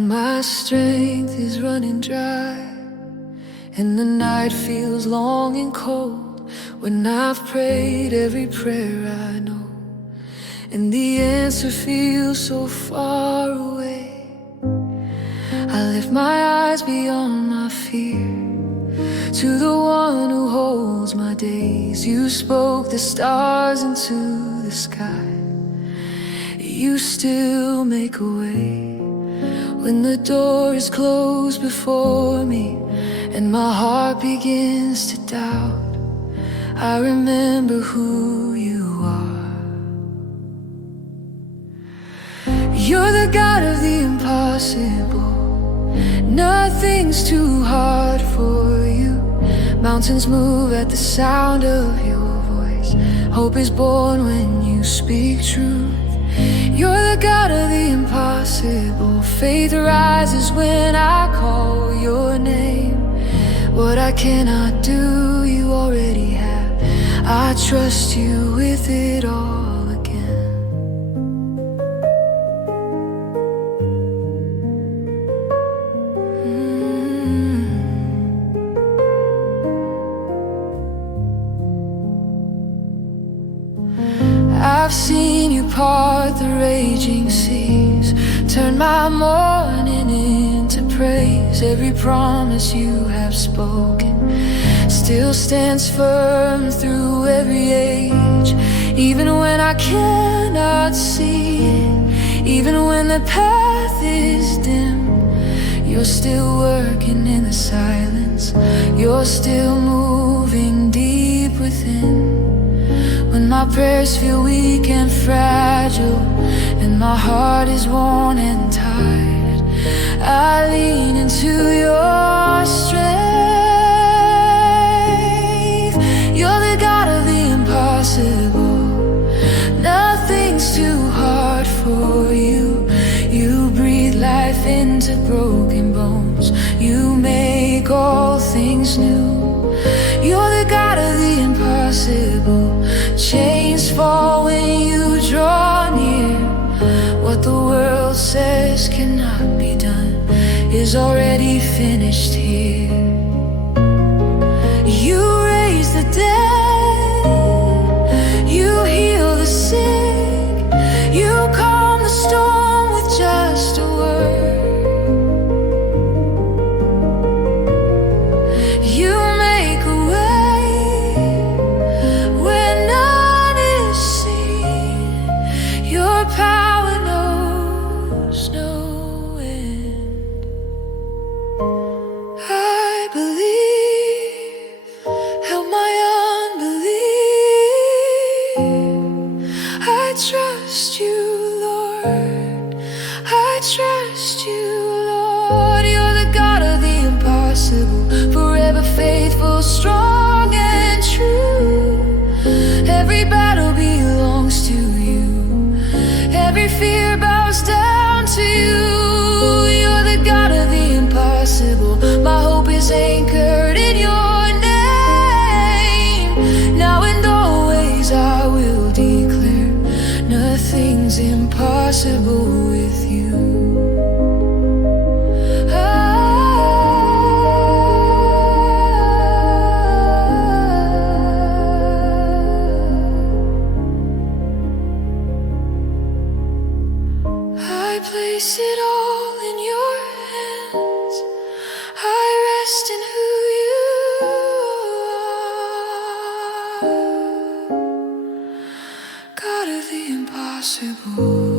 When my strength is running dry and the night feels long and cold, when I've prayed every prayer I know and the answer feels so far away, I lift my eyes beyond my fear to the one who holds my days. You spoke the stars into the sky. You still make a way when the door is closed before me and my heart begins to doubt. I remember who you are. You're the God of the impossible. Nothing's too hard for you. Mountains move at the sound of your voice. Hope is born when you speak truth. You're the God of the impossible. Faith rises when I call your name. What I cannot do, you already have. I trust you with it all again. I've seen you part the raging seas, turn my mourning into praise. Every promise you have spoken still stands firm through every age. Even when I cannot see it, even when the path is dim, you're still working in the silence. You're still moving deep within. When my prayers feel weak and fragile and my heart is worn and tired, I lean into your strength. You're the God of the impossible. Nothing's too hard for you. You breathe life into broken bones. You make all things new. You're the God of the impossible. Chains fall when you draw near. What the world says cannot be done is already finished here. You raise the dead, you heal the sick, you calm the storm with just a word. You make a way where none is seen. Your power knows no end. I believe, help my unbelief. I trust you, Lord. I trust you, Lord. You're the God of the impossible, forever faithful, strong and true. Every battle belongs to you. Every fear bows down to you. You're the God of the impossible. My hope is anchored in your name. Now and always I will declare, nothing's impossible with you. I place it all in your hands. I rest in who you are. God of the impossible.